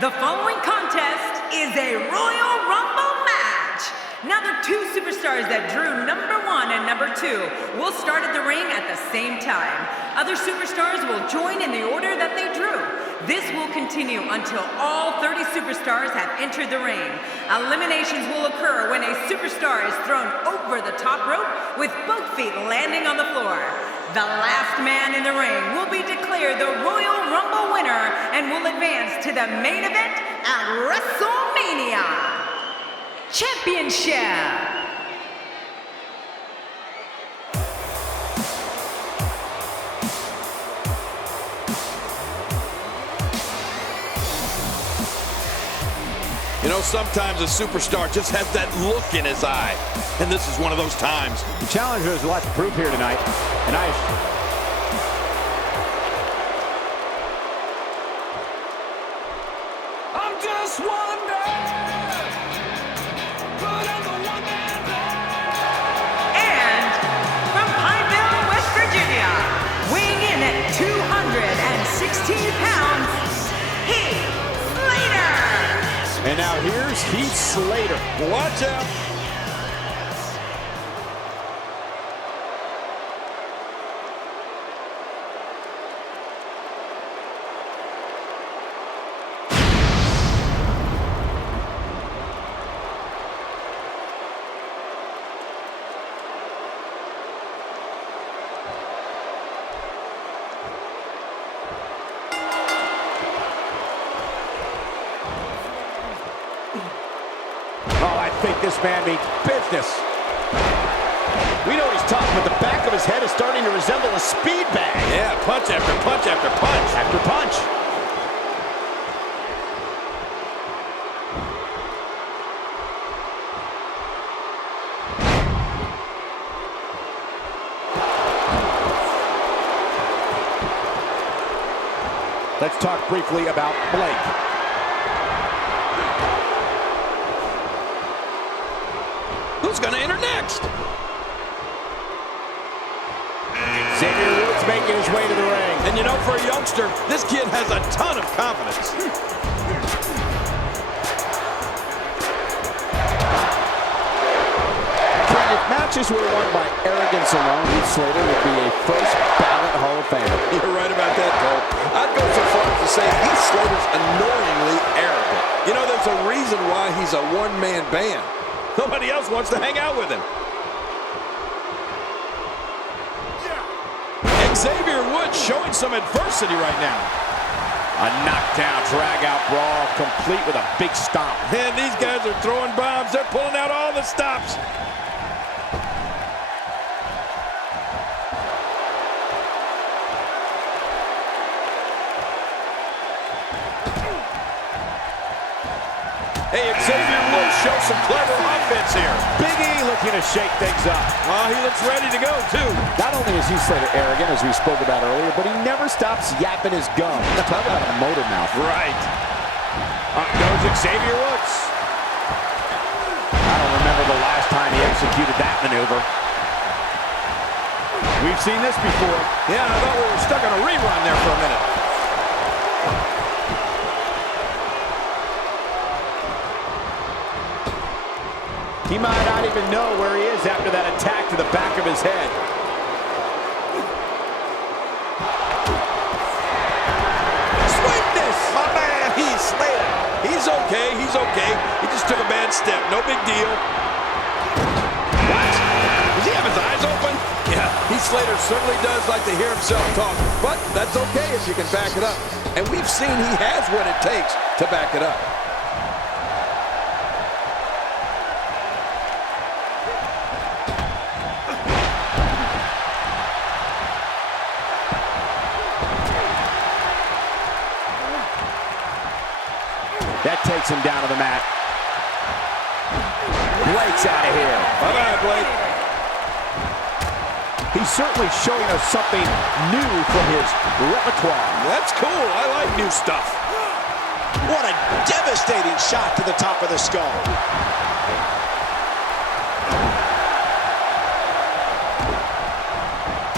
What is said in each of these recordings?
The following contest is a Royal Rumble match. Now the two superstars that drew number 1 and number 2 will start at the ring at the same time. Other superstars will join in the order that they drew. This will continue until all 30 superstars have entered the ring. Eliminations will occur when a superstar is thrown over the top rope with both feet landing on the floor. The last man in the ring will be declared the Royal Rumble winner and will advance to the main event at WrestleMania Championship. You know, sometimes a superstar just has that look in his eye, and this is one of those times. The challenger has a lot to prove here tonight, and I'm just one man, but I'm the one man band. And from Pineville, West Virginia, weighing in at 216 pounds, Heath Slater. now here's Heath Slater. Watch out. Oh, I think this man means business. We know he's tough, but the back of his head is starting to resemble a speed bag. Yeah, punch after punch after punch. After punch. Let's talk briefly about Blake. Who's going to enter next? Xavier Woods making his way to the ring. And you know, for a youngster, this kid has a ton of confidence. If matches were won by arrogance alone, Heath Slater would be a first ballot Hall of Famer. You're right about that, Cole. I'd go so far as to say Heath Slater's annoyingly arrogant. You know, there's a reason why he's a one-man band. Nobody else wants to hang out with him. Xavier Woods showing some adversity right now. A knockdown, drag-out brawl, complete with a big stomp. And these guys are throwing bombs. They're pulling out all the stops. Hey, Xavier Woods shows some clever offense here. Big E looking to shake things up. Oh, he looks ready to go, too. Not only is Heath Slater arrogant, as we spoke about earlier, but he never stops yapping his gums. Talk about a motor mouth. Right. Up goes Xavier Woods. I don't remember the last time he executed that maneuver. We've seen this before. Yeah, I thought we were stuck on a rerun there for a minute. He might not even know where he is after that attack to the back of his head. Sweetness! My man, Heath Slater. He's okay, he's okay. He just took a bad step, no big deal. What? Does he have his eyes open? Yeah, Heath Slater certainly does like to hear himself talk, but that's okay if you can back it up. And we've seen he has what it takes to back it up. That takes him down to the mat. Blake's out of here. Bye-bye, Blake. He's certainly showing us something new from his repertoire. That's cool. I like new stuff. What a devastating shot to the top of the skull.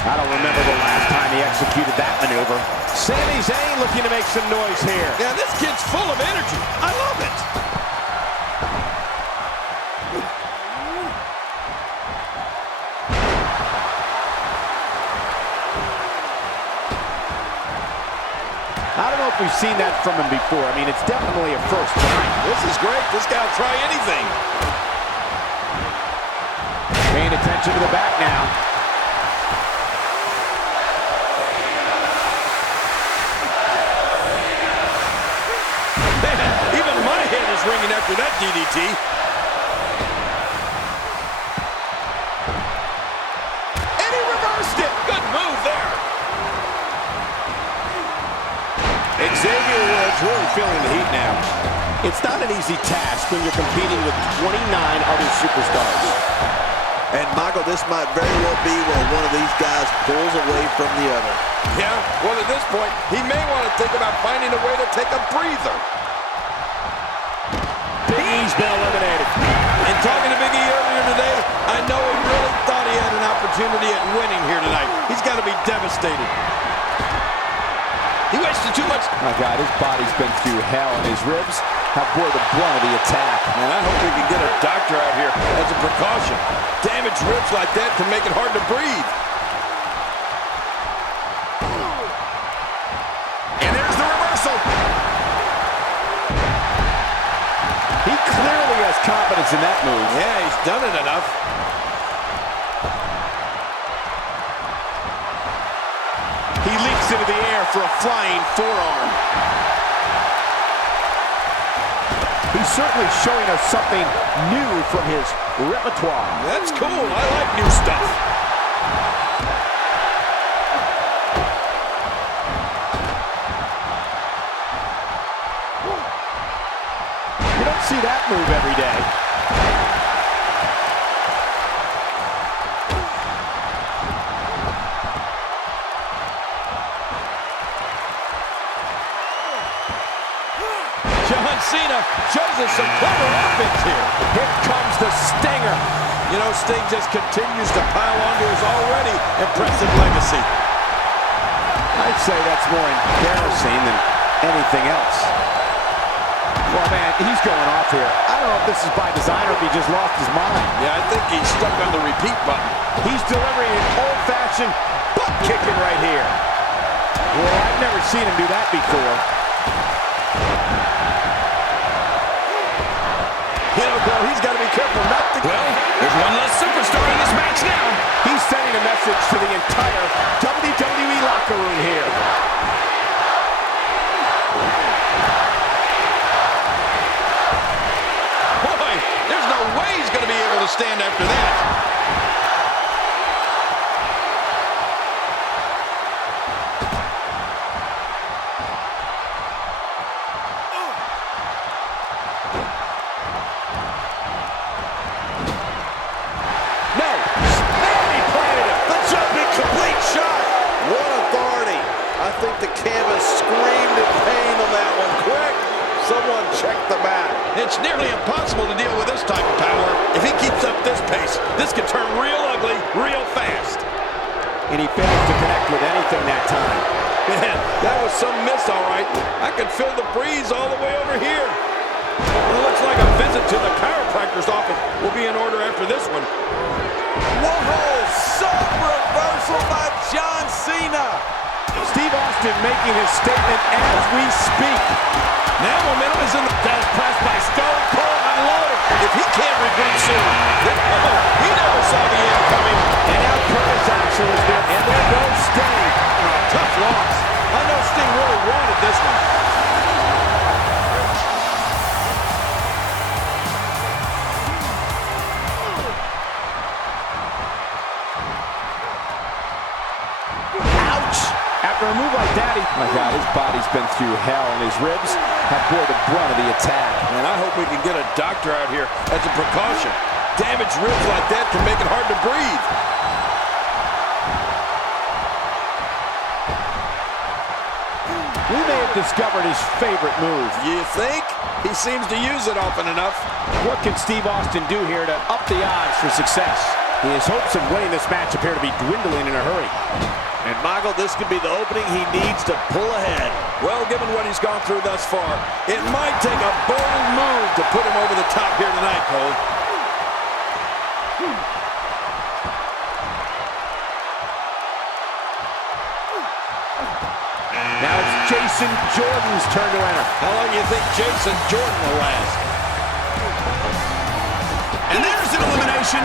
I don't don't remember the last time he executed that maneuver. Sami Zayn looking to make some noise here. Yeah, this kid's full of energy. I love it. I don't know if we've seen that from him before. I mean, it's definitely a first time. This is great. This guy will try anything. Paying attention to the back now. Man, even my head is ringing after that DDT. And he reversed it. Good move there. Xavier Woods really feeling the heat now. It's not an easy task when you're competing with 29 other superstars. And Michael, this might very well be where one of these guys pulls away from the other. Yeah, well, at this point, he may want to think about finding a way to take a breather. Big E's been eliminated. And talking to Big E earlier today, I know he really thought he had an opportunity at winning here tonight. He's got to be devastated. He wasted too much. My God, his body's been through hell, and his ribs have bore the brunt of the attack. Man, I hope we can get a doctor out here as a precaution. Damaged ribs like that can make it hard to breathe. And there's the reversal. He clearly has confidence in that move. Yeah, he's done it enough. He leaps into the air for a flying forearm. He's certainly showing us something new from his repertoire. That's cool. I like new stuff. You don't see that move every day. John Cena shows us some clever offense here. Here comes the stinger. You know, Sting just continues to pile onto his already impressive legacy. I'd say that's more embarrassing than anything else. Well, man, he's going off here. I don't know if this is by design or if he just lost his mind. Yeah, I think he's stuck on the repeat button. He's delivering an old-fashioned butt kicking right here. Well, I've never seen him do that before. You know, Bill, he's got to be careful not to... Well, there's one less superstar in this match now. He's sending a message to the entire WWE locker room here. Boy, there's no way he's going to be able to stand after that. I think the canvas screamed in pain on that one. Quick, someone check the mat. It's nearly impossible to deal with this type of power. If he keeps up this pace, this could turn real ugly real fast. And he fails to connect with anything that time. Man, that was some miss, all right. I can feel the breeze all the way over here. Well, it looks like a visit to the chiropractor's office will be in order after this one. Whoa, some reversal by John Cena. Steve Austin making his statement as we speak. Now momentum is in the... That's pressed by Stone Cold unloaded. If he can't regroup soon, then he never saw the end coming. And now Curtis Axel is there. And there goes Sting. Tough loss. I know Sting really wanted this one. After a move like that, my God, his body's been through hell, and his ribs have bore the brunt of the attack. And I hope we can get a doctor out here as a precaution. Damaged ribs like that can make it hard to breathe. We may have discovered his favorite move. You think? He seems to use it often enough. What can Steve Austin do here to up the odds for success? His hopes of winning this match appear to be dwindling in a hurry. And Michael, this could be the opening he needs to pull ahead. Well, given what he's gone through thus far, it might take a bold move to put him over the top here tonight, Cole. Now it's Jason Jordan's turn to enter. How long do you think Jason Jordan will last? And there's an elimination.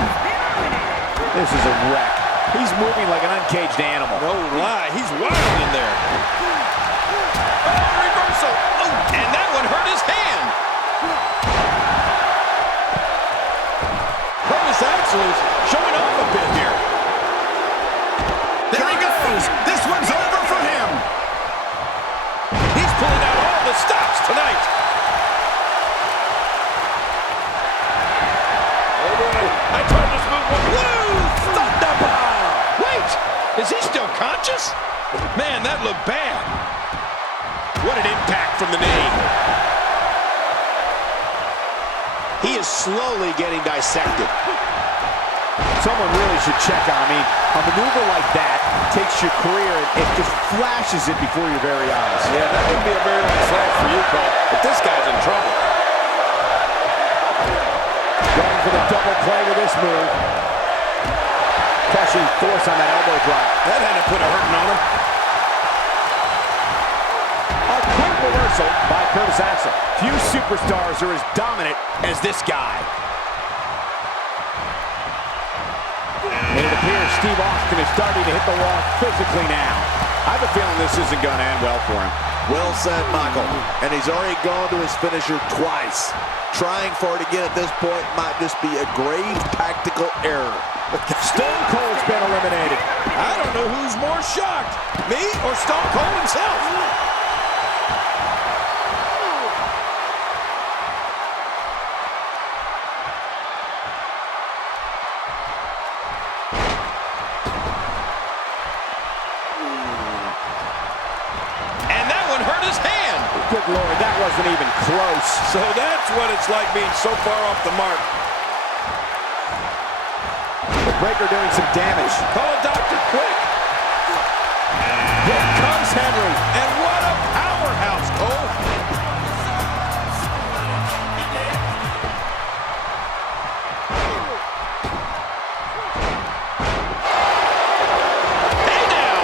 This is a wreck. He's moving like an uncaged animal. No lie, he's wild in there. Oh, reversal. Oh, and that one hurt his hand. Curtis Axel is showing off a bit here. There he goes. This one's over for him. He's pulling out all the stops tonight. Oh boy, I tried this move one. Woo! Thunderbomb! Wait, is he still conscious? Man, that looked bad. What an impact from the knee. He is slowly getting dissected. Someone really should check on him. A maneuver like that takes your career and it just flashes it before your very eyes. Yeah, that wouldn't be a very long flash for you, Cole, but this guy's in trouble. Going for the double play with this move. Crushing force on that elbow drop. That had to put a hurting on him. A quick reversal by Curtis Axel. Few superstars are as dominant as this guy. And it appears Steve Austin is starting to hit the wall physically now. I have a feeling this isn't going to end well for him. Well said, Michael. And he's already gone to his finisher twice. Trying for it again at this point might just be a grave tactical error. Stone Cold's been eliminated. I don't know who's more shocked, me or Stone Cold himself. And that one hurt his hand. Good Lord, that wasn't even close. So that's what it's like being so far off the mark. The breaker doing some damage. Call a doctor quick. Here comes Henry. And what a powerhouse, Cole. Hey now.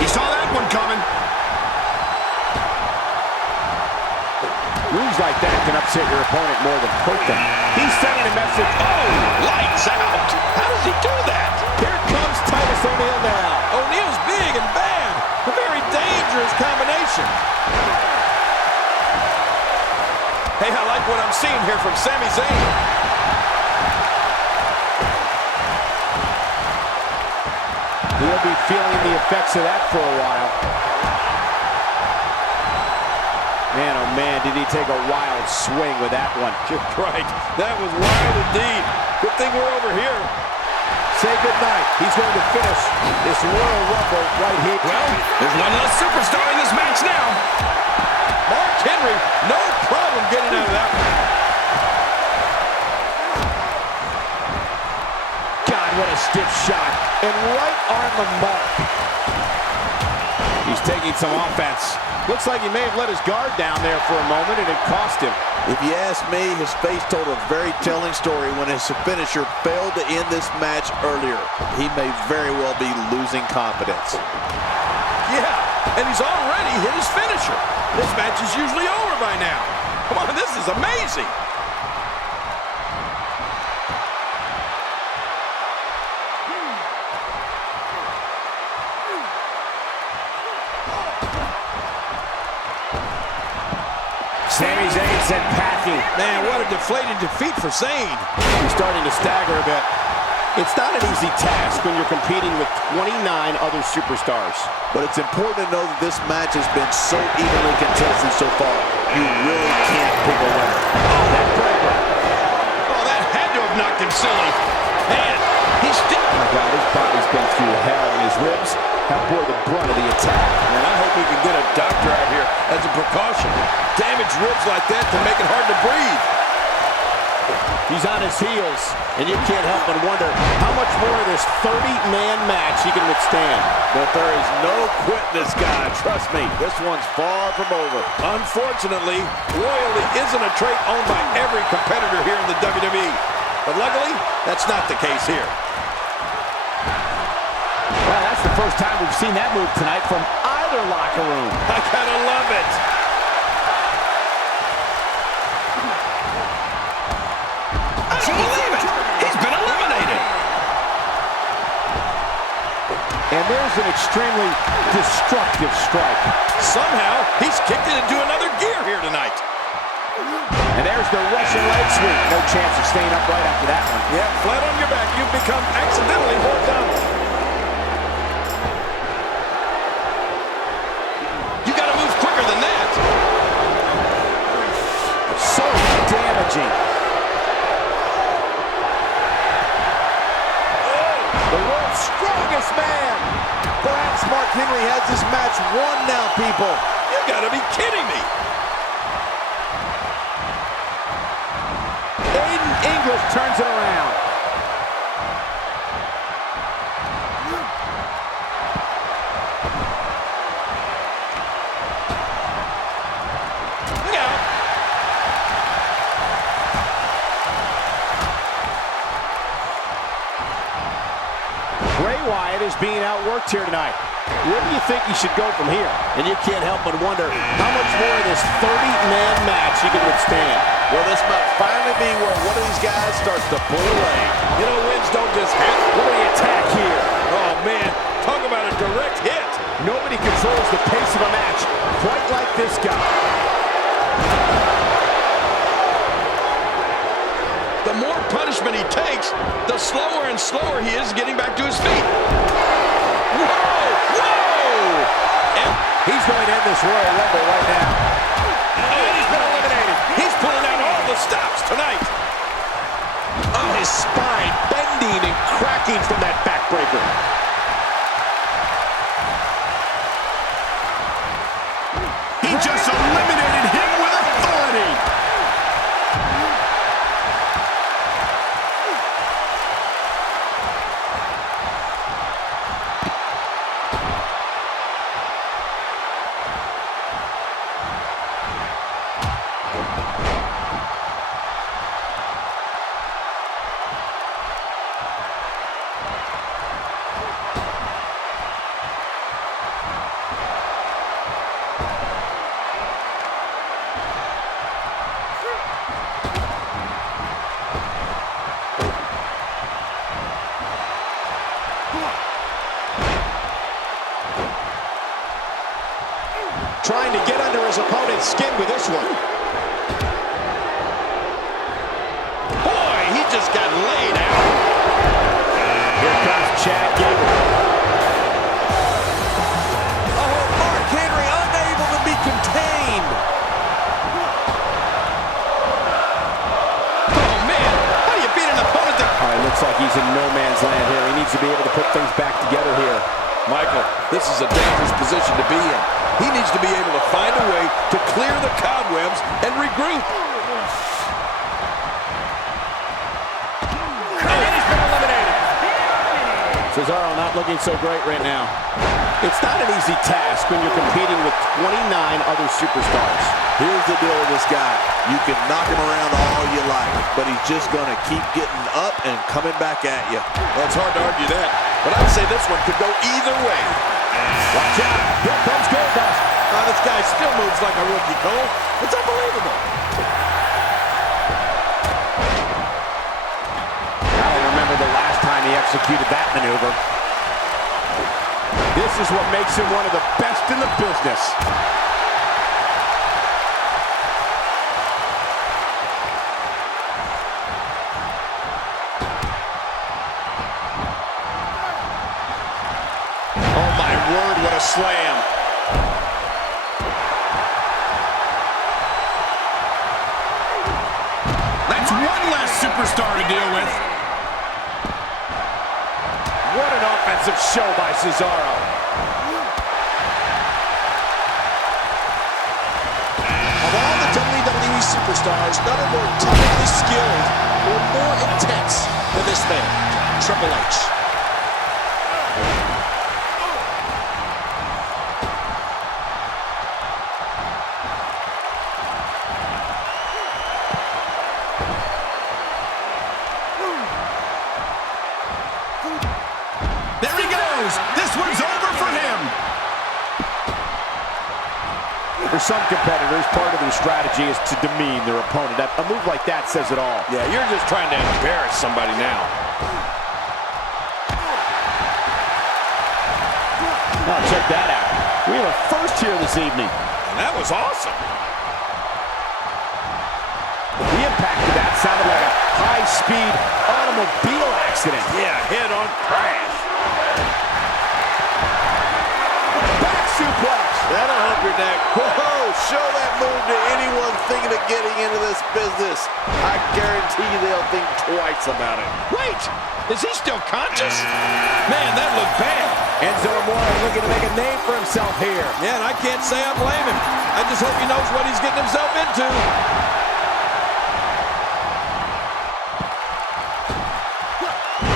He saw that one coming. Moves like that can upset your opponent more than hurt them. He's sending a message. Oh, lights out. How does he do that? Here comes Titus O'Neil now. O'Neil's big and bad. A very dangerous combination. Hey, I like what I'm seeing here from Sami Zayn. He'll be feeling the effects of that for a while. Man, oh man, did he take a wild swing with that one. You're right. That was wild indeed. Good thing we're over here. Say goodnight. He's going to finish this Royal Rumble right here. Well, there's one less superstar in this match now. Mark Henry, no problem getting out of that one. God, what a stiff shot. And right on the mark. He's taking some offense. Looks like he may have let his guard down there for a moment, and it cost him. If you ask me, his face told a very telling story when his finisher failed to end this match earlier. He may very well be losing confidence. Yeah, and he's already hit his finisher. This match is usually over by now. Come on, this is amazing. Sami Zayn sent packing. Man, what a deflating defeat for Zayn. He's starting to stagger a bit. It's not an easy task when you're competing with 29 other superstars. But it's important to know that this match has been so evenly contested so far. You really can't pick a winner. Oh, that breaker. Oh, that had to have knocked him silly. Man, he's still... Oh my God, his body's been through hell, and his ribs have bore the brunt of the attack. Man, I hope we can get a doctor out here as a precaution. Damaged ribs like that can make it hard to breathe. He's on his heels, and you can't help but wonder how much more of this 30-man match he can withstand. But there is no quitting this guy. Trust me, this one's far from over. Unfortunately, loyalty isn't a trait owned by every competitor here in the WWE. But luckily, that's not the case here. Well, that's the first time we've seen that move tonight from either locker room. I gotta love it. I don't believe it. He's been eliminated. And there's an extremely destructive strike. Somehow, he's kicked it into another gear here tonight. And there's the Russian leg sweep. No chance of staying upright after that one. Yeah, flat on your back, you've become accidentally horizontal. You gotta move quicker than that. So damaging. The world's strongest man. Perhaps Mark Henry has this match won now, people. You gotta be kidding me. English turns it around. Look out. Bray Wyatt is being outworked here tonight. Where do you think he should go from here? And you can't help but wonder how much more of this 30-man match he can withstand. Well, this might finally be where one of these guys starts to pull away. You know, wins don't just happen. What an attack here. Oh, man, talk about a direct hit. Nobody controls the pace of a match quite like this guy. The more punishment he takes, the slower and slower he is getting back to his feet. Whoa! Whoa! And He's going to end this Royal Rumble right now. oh, he's been eliminated. He's pulling out all the stops tonight. Oh, his spine bending and cracking from that backbreaker. He just eliminated him with authority. Trying to get under his opponent's skin with this one. Boy, he just got laid out. Here comes Chad Gable. Oh, Mark Henry unable to be contained. Oh, man, how do you beat an opponent that... All right, looks like he's in no man's land here. He needs to be able to put things back together here. Michael, this is a dangerous position to be in. He needs to be able to find a way to clear the cobwebs and regroup. Cesaro not looking so great right now. It's not an easy task when you're competing with 29 other superstars. Here's the deal with this guy. You can knock him around all you like, but he's just going to keep getting up and coming back at you. Well, it's hard to argue that, but I'd say this one could go either way. Watch out. Here comes Goldust. This guy still moves like a rookie, Cole. It's unbelievable. I don't remember the last time he executed that maneuver. This is what makes him one of the best in the business. word, what a slam. That's one less superstar to deal with. What an offensive show by Cesaro. Of all the WWE superstars, none are more technically skilled or more intense than this man, Triple H. There he goes. This one's over for him. For some competitors, part of their strategy is to demean their opponent. A move like that says it all. Yeah, you're just trying to embarrass somebody now. Now check that out. We have a first here this evening. And that was awesome. The impact of that sounded like a high-speed automobile accident. Yeah, head-on crash. Back suplex. That'll help your neck. Whoa, show that move to anyone thinking of getting into this business. I guarantee you they'll think twice about it. Wait, is he still conscious? Man, that looked bad. Enzo Amore looking to make a name for himself here. Yeah, and I can't say I blame him. I just hope he knows what he's getting himself into.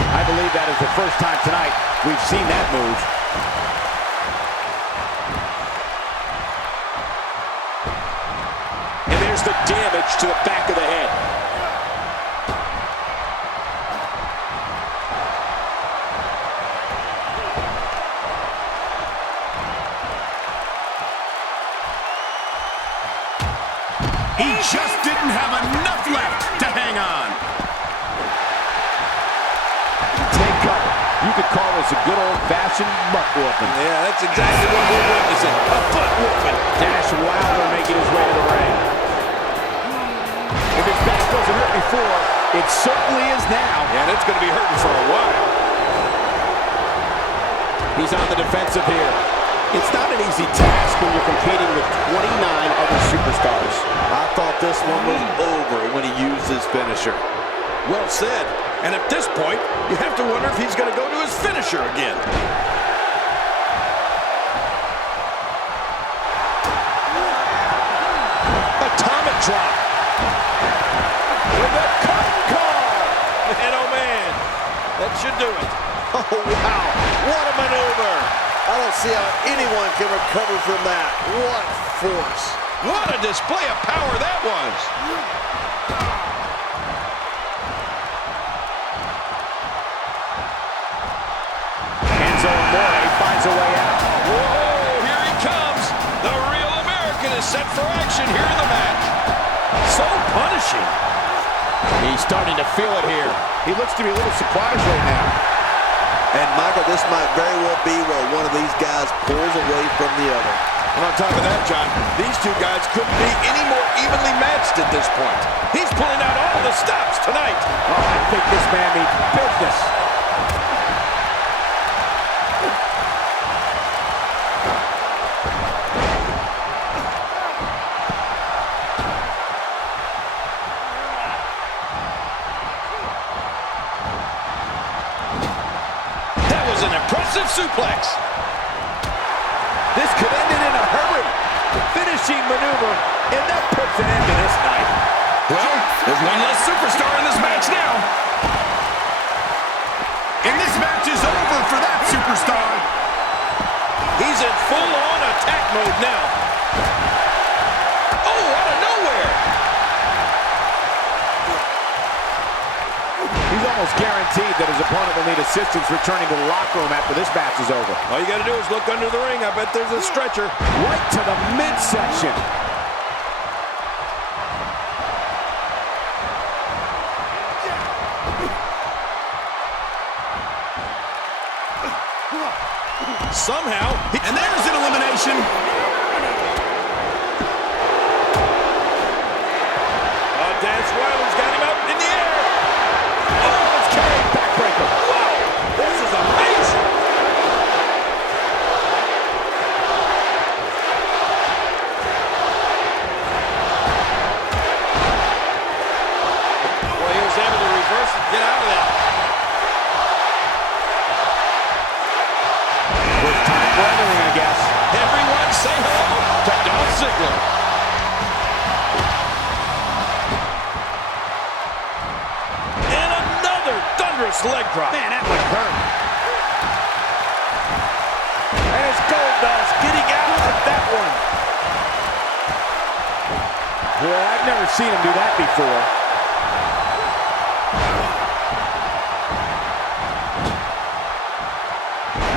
I believe that is the first time tonight we've seen that move. And there's the damage to the back of the head. He just didn't have enough left to hang on. Take cover. You could call this a good old-fashioned butt whooping. Yeah, that's exactly what we're witnessing. A foot whooping. Dash Wilder making his way to the ring. If his back wasn't hurt before, it certainly is now. Yeah, and it's going to be hurting for a while. He's on the defensive here. It's not an easy task when you're competing with 29 other superstars. I thought this one was over when he used his finisher. Well said. And at this point, you have to wonder if he's going to go to his finisher again. Atomic drop. With a curtain call. Man, oh man, that should do it. Oh, wow. What a maneuver. I don't see how anyone can recover from that. What force. What a display of power that was. Enzo Amore finds a way out. Whoa, here he comes. The real American is set for action here in the match. So punishing. He's starting to feel it here. He looks to be a little surprised right now. And, Michael, this might very well be where one of these guys pulls away from the other. And on top of that, John, these two guys couldn't be any more evenly matched at this point. He's pulling out all the stops tonight. Oh, I think this man means business. That was an impressive suplex. This could end it in a hurry. Finishing maneuver, and that puts an end to this night. Well, there's one less superstar in this match now. And this match is over for that superstar. He's in full-on attack mode now. Oh, out of nowhere. He's almost guaranteed that his opponent will need assistance returning to the locker room after this match is over. All you got to do is look under the ring. I bet there's a stretcher. Right to the midsection. Somehow, And there's an elimination. Dash Wilder's got him up in the air. Oh, it's carried backbreaker. Whoa, this is amazing. Ziggler. And another thunderous leg drop. Man, that one hurt. And it's Goldust getting out of that one. Boy, I've never seen him do that before.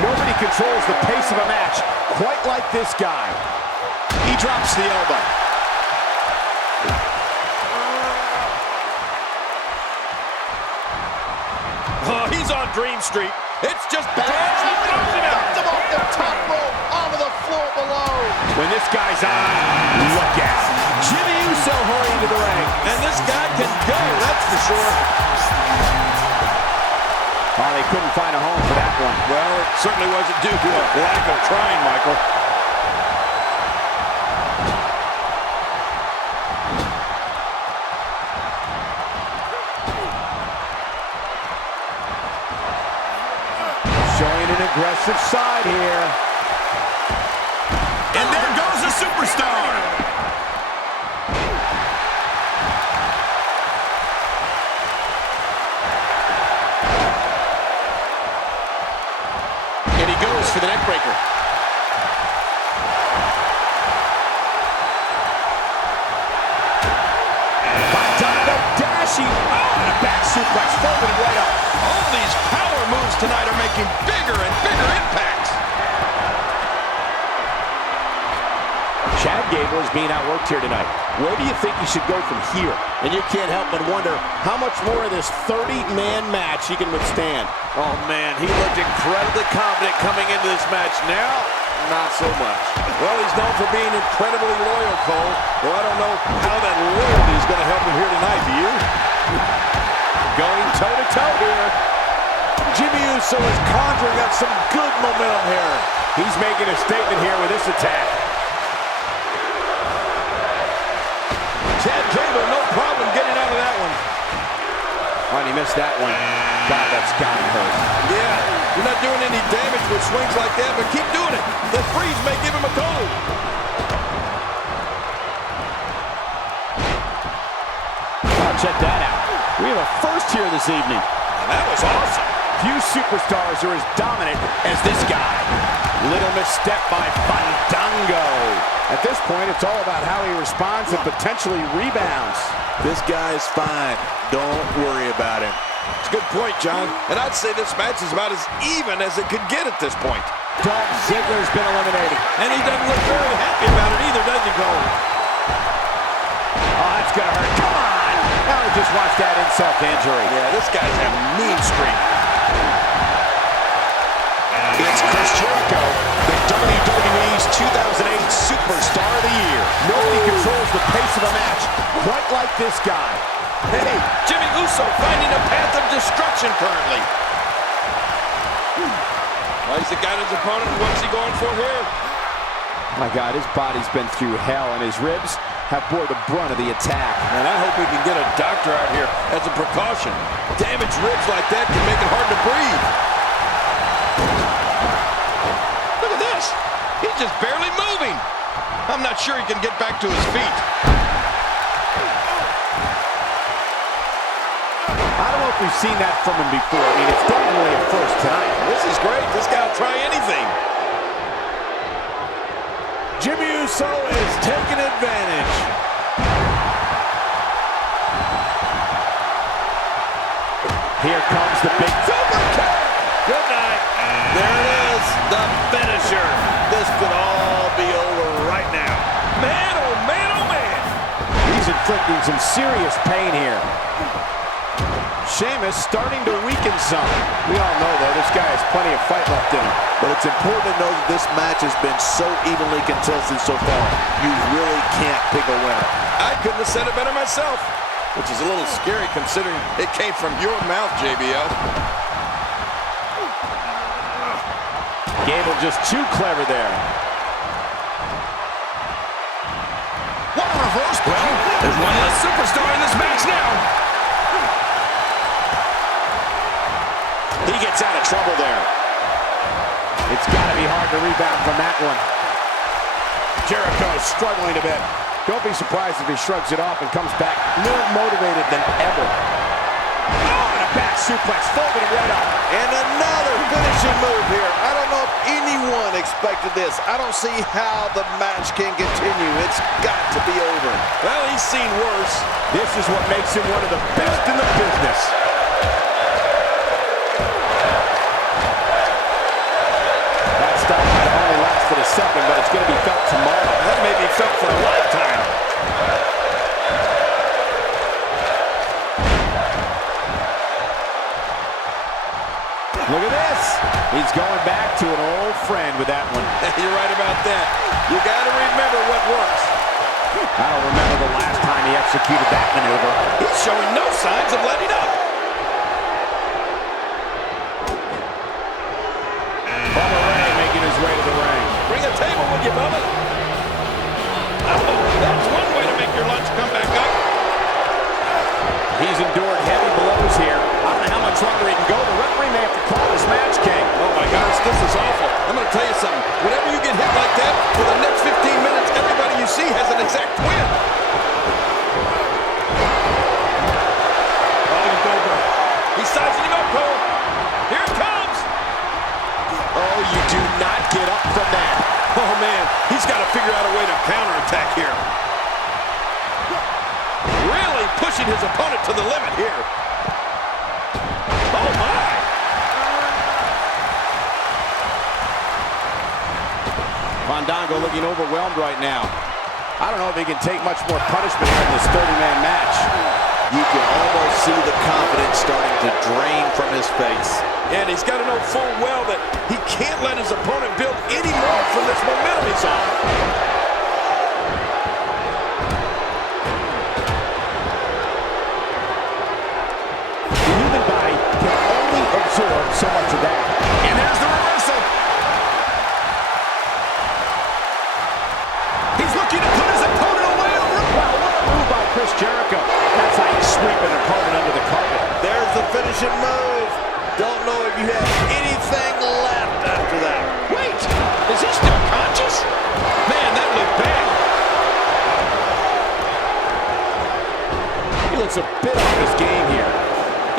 Nobody controls the pace of a match quite like this guy. He drops the elbow. Oh, he's on Dream Street. It's just bad. Knocked him off the top rope onto the floor below. When this guy's on, look out. Jimmy Uso hurrying to the ring. And this guy can go, that's for sure. Oh, they couldn't find a home for that one. Well, it certainly wasn't due to a lack of trying, Michael. Showing an aggressive side here. And there goes the superstar. And he goes for the neck breaker. Dashing. Oh, and a back suplex. Folded right up. All these power moves tonight are making bigger and bigger impacts. Chad Gable is being outworked here tonight. Where do you think he should go from here? And you can't help but wonder how much more of this 30-man match he can withstand. Oh, man, he looked incredibly confident coming into this match. Now, not so much. Well, he's known for being incredibly loyal, Cole. Though I don't know how that loyalty is going to help him here tonight, do you? Going toe-to-toe here. Jimmy Uso is conjuring up some good momentum here. He's making a statement here with this attack. Chad Gable, no problem getting out of that one. Oh, and he missed that one. God, that's got him hurt. Yeah, you're not doing any damage with swings like that, but keep doing it. The freeze may give him a cold. Oh, check that out. We have a first here this evening. And that was awesome. Few superstars are as dominant as this guy. Little misstep by Fandango. At this point, it's all about how he responds and potentially rebounds. This guy's fine. Don't worry about him. It's a good point, John. And I'd say this match is about as even as it could get at this point. Dolph Ziggler's been eliminated. And he doesn't look very happy about it either, does he, Cole? Oh, that's gonna hurt. Come on! Now we just watched that insult to injury. Yeah, this guy's a mean streak. It's Chris Jericho, the WWE's 2008 Superstar of the Year. Nobody controls the pace of a match quite like this guy. Hey, Jimmy Uso finding a path of destruction currently. Well, he's got his opponent. What's he going for here? My God, his body's been through hell, and his ribs have bore the brunt of the attack. And I hope we can get a doctor out here as a precaution. Damaged ribs like that can make it hard to breathe. Look at this. He's just barely moving. I'm not sure he can get back to his feet. I don't know if we've seen that from him before. I mean, it's definitely a first tonight. This is great. This guy will try anything. Jimmy Uso is taking advantage. Here comes the big Super kick. Good night. There it is, the finisher. This could all be over right now. Man, oh man, oh man. He's inflicting some serious pain here. Sheamus starting to weaken some. We all know, though, this guy has plenty of fight left in him. But it's important to know that this match has been so evenly contested so far. You really can't pick a winner. I couldn't have said it better myself, which is a little scary considering it came from your mouth, JBL. Gable just too clever there. What a reverse, well, there's one less superstar in this match now. He gets out of trouble there. It's got to be hard to rebound from that one. Jericho's struggling a bit. Don't be surprised if he shrugs it off and comes back more motivated than ever. Oh, and a back suplex, folded him right up. And another finishing move here. I don't know if anyone expected this. I don't see how the match can continue. It's got to be over. Well, he's seen worse. This is what makes him one of the best in the business. That stop might have only lasted a second, but it's going to be felt tomorrow. That may be felt for a lifetime. Look at this. He's going back to an old friend with that one. You're right about that. You got to remember what works. I don't remember the last time he executed that maneuver. He's showing no signs of letting up. Bubba Ray making his way to the ring. Bring a table with you, Bubba. Oh, that's one way to make your lunch come back up. He's endured heavy blows here. I don't know how much longer he can go. The referee may have to call this match, King. Oh, my gosh, this is awful. I'm going to tell you something. Whenever you get hit like that, for the next 15 minutes, everybody you see has an exact twin. Oh, you Goldberg. He's sizing him up, Cole. Here it comes. Oh, you do not get up from that. Oh, man, he's got to figure out a way to counterattack here. Really pushing his opponent to the limit here. Oh, my. Fandango looking overwhelmed right now. I don't know if he can take much more punishment here in this 30-man match. You can almost see the confidence starting to drain from his face. And he's got to know full well that he can't let his opponent build any more from this momentum he's on. The human body can only absorb so much of that. And there's the reversal. He's looking to put his opponent away. Wow, what a move by Chris Jericho. That's how you sweep an opponent under the carpet. There's the finishing move. Don't know if you have anything left after that. Wait, is he still conscious? Man, that looked bad. He looks a bit off his game here.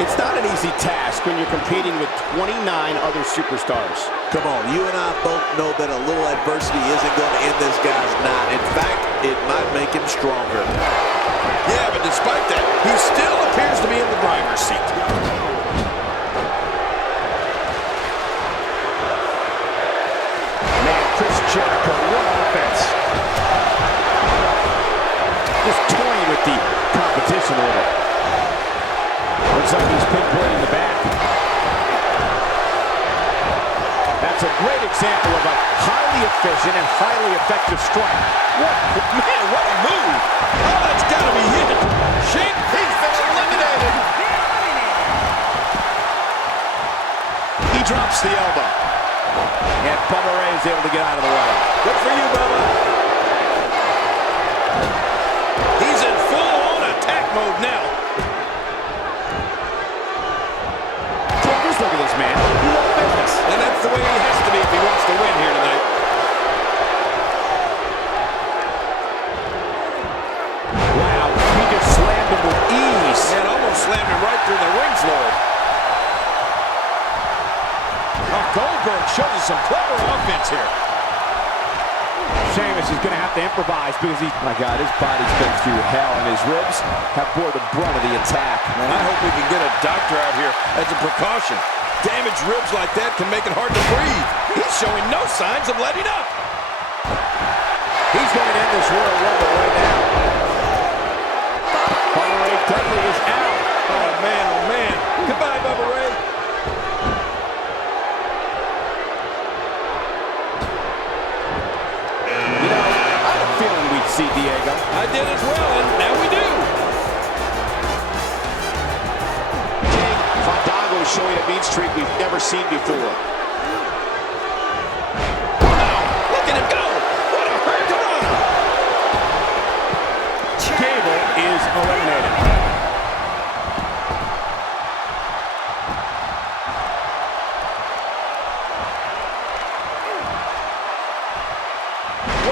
It's not an easy task when you're competing with 29 other superstars. Come on, you and I both know that a little adversity isn't going to end this guy's knot. In fact, it might make him stronger. Yeah, but despite that, he still appears to be in the driver's seat. Man, Chris Jericho, what offense. Just toying with the competition a little. Looks like he's pinpointing the back. That's a great example of a highly efficient and highly effective strike. Man, what a move. Oh, that's got to be hit. Shane, he's been eliminated. He drops the elbow. And Bubba Ray is able to get out of the way. Good for you, Bubba. He's in full-on attack mode now. Just look at this man. He loves business. And that's the way he has to be if he wants to win here tonight. Wow, he just slammed him with ease. And almost slammed him right through the ring floor. Oh, Goldberg shows us some clever offense here. Sheamus is going to have to improvise because my God, his body's been through hell and his ribs have bore the brunt of the attack. And I hope we can get a doctor out here as a precaution. Damaged ribs like that can make it hard to breathe. He's showing no signs of letting up. He's going to end this Royal Rumble right now. Bubba Ray Dudley is out. Oh, man, oh, man. Goodbye, Bubba Ray. You know, I had a feeling we'd see Diego. I did as well, and now we do. King, Fandango is showing a mean streak we've never seen before. Wow, look at him go. What a hurricane. Gable is eliminated.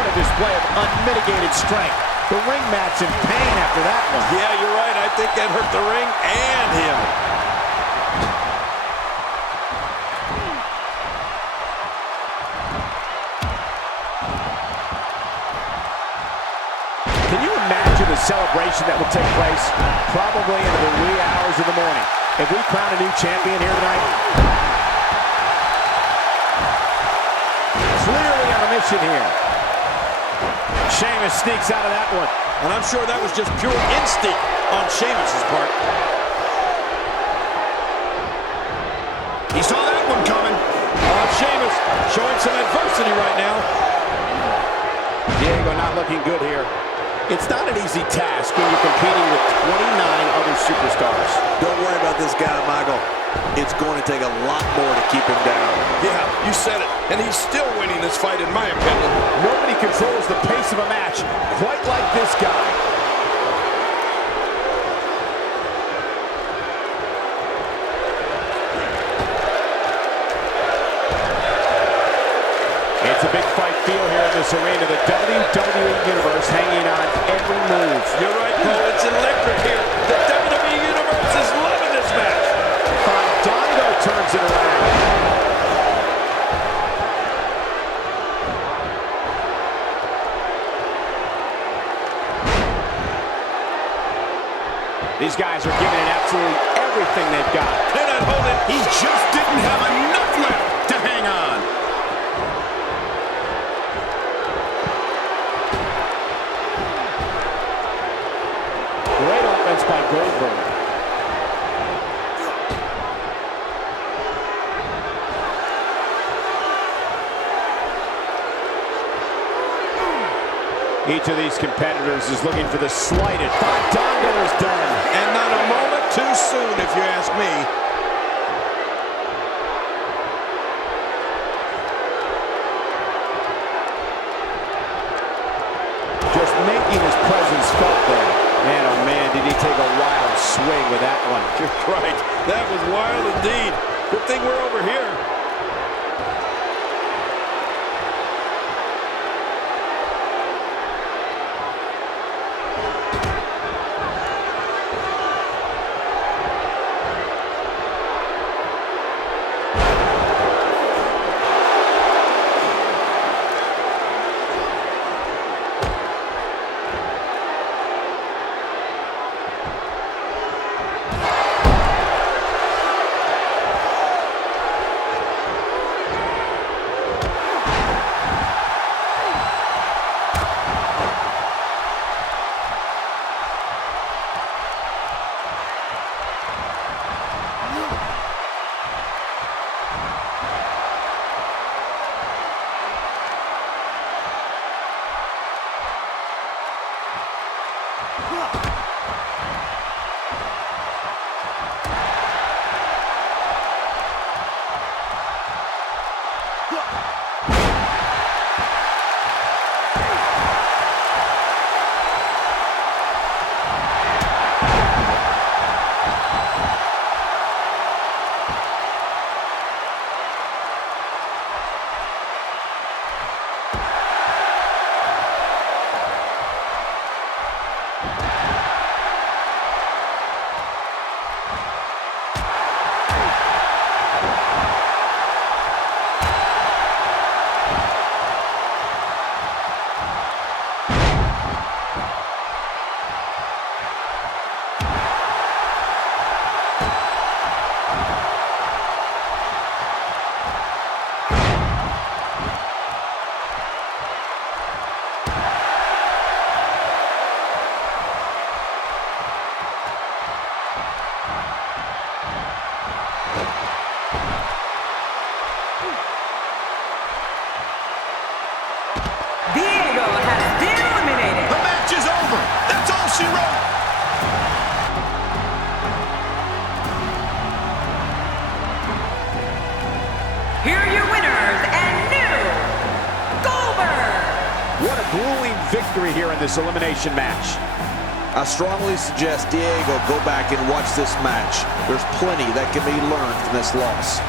What a display of unmitigated strength. The ring mat's in pain after that one. Yeah, you're right. I think that hurt the ring and him. Can you imagine the celebration that will take place? Probably into the wee hours of the morning. If we crown a new champion here tonight, clearly on a mission here. Sheamus sneaks out of that one. And I'm sure that was just pure instinct on Sheamus' part. He saw that one coming. Sheamus showing some adversity right now. Diego not looking good here. It's not an easy task when you're competing with 29 other superstars. Don't worry about this guy, Michael. It's going to take a lot more to keep him down. Yeah, you said it. And he's still winning this fight, in my opinion. Nobody controls the pace of a match quite like this guy. It's a big fight feel here in this arena. The WWE Universe hanging on every move. You're right, Cole. It's electric here. The WWE Universe is loving this match. Fandango turns it around. These guys are giving it absolutely everything they've got. They're not holding. He just didn't have enough left to hang on. Great offense by Goldberg. Each of these competitors is looking for the slightest. Fandango is done. And not a moment too soon, if you ask me. Just making his presence felt there. Man, oh man, did he take a wild swing with that one. You're right. That was wild indeed. Good thing we're over here. Diego has been eliminated. The match is over. That's all she wrote. Here are your winners and new Goldberg. What a grueling victory here in this elimination match. I strongly suggest Diego go back and watch this match. There's plenty that can be learned from this loss.